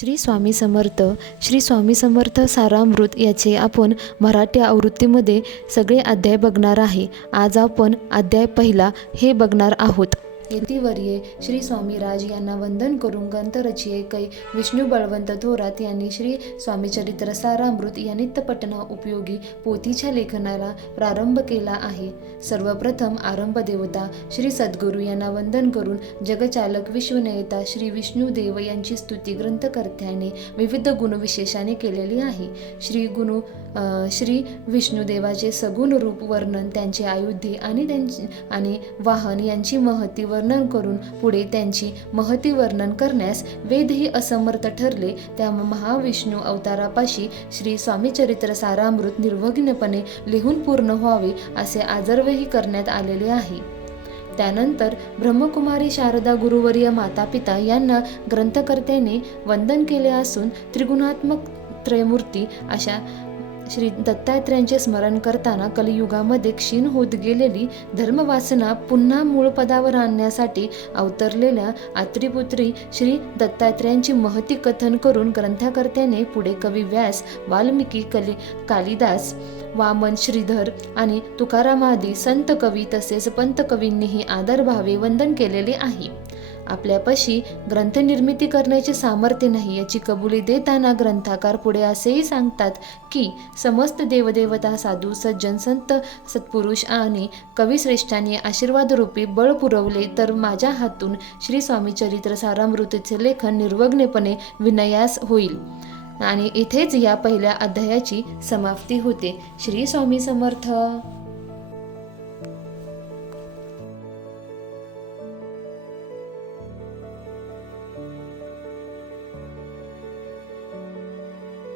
श्री स्वामी समर्थ. श्री स्वामी समर्थ सारामृत याचे आपण मराठी आवृत्तीमध्ये सगळे अध्याय बघणार आहे. आज आपण अध्याय पहिला हे बघणार आहोत. येतीवर्ये श्री स्वामीराज यांना वंदन करून ग्रंथरचयिते कै विष्णू बळवंत थोरात यांनी श्री स्वामीचरित्र सारामृत या नित्यपठना उपयोगी पोथीच्या लेखनाला प्रारंभ केला आहे. सर्वप्रथम आरंभ देवता श्री सद्गुरू यांना वंदन करून जगचालक विश्वनेता श्री विष्णुदेव यांची स्तुती ग्रंथकर्त्याने विविध गुणविशेषाने केलेली आहे. श्री विष्णुदेवाचे सगुण रूप वर्णन, त्यांचे आयुधे आणि वाहन यांची महती वर्णन करून पुढे त्यांची महती वर्णन करण्यास वेदही असमर्थ ठरले. त्या महाविष्णू अवतारापाशी श्री स्वामीचरित्र सारामृत निर्विघ्नपणे लिहून पूर्ण व्हावे असे आजर्वही करण्यात आलेले आहे. त्यानंतर ब्रह्मकुमारी शारदा गुरुवर्य मातापिता यांना ग्रंथकर्त्याने वंदन केले असून त्रिगुणात्मक त्रयमूर्ती अशा श्री दत्तात्रेयांचे स्मरण करताना कलियुगामध्ये क्षीण होत गेलेली धर्मवासना पुन्हा मूळ पदावर आणण्यासाठी अवतरलेल्या आत्रिपुत्री श्री दत्तात्रेयांची महती कथन करून ग्रंथकर्त्याने पुढे कवी व्यास, वाल्मिकी, कालिदास, वामन, श्रीधर आणि तुकारामादी संत कवी तसेच पंत कवींनीही आदरभावे वंदन केलेले आहे. आपल्यापाशी ग्रंथनिर्मिती करण्याचे सामर्थ्य नाही याची कबुली देताना ग्रंथकार पुढे असेही सांगतात की समस्त देवदेवता, साधू, सज्जन, संत, सत्पुरुष आणि कविश्रेष्ठांनी आशीर्वादरूपी बळ पुरवले तर माझ्या हातून श्री स्वामीचरित्र सारामृतचे लेखन निर्विघ्नपणे विनायास होईल. आणि इथेच या पहिल्या अध्यायाची समाप्ती होते. श्री स्वामी समर्थ.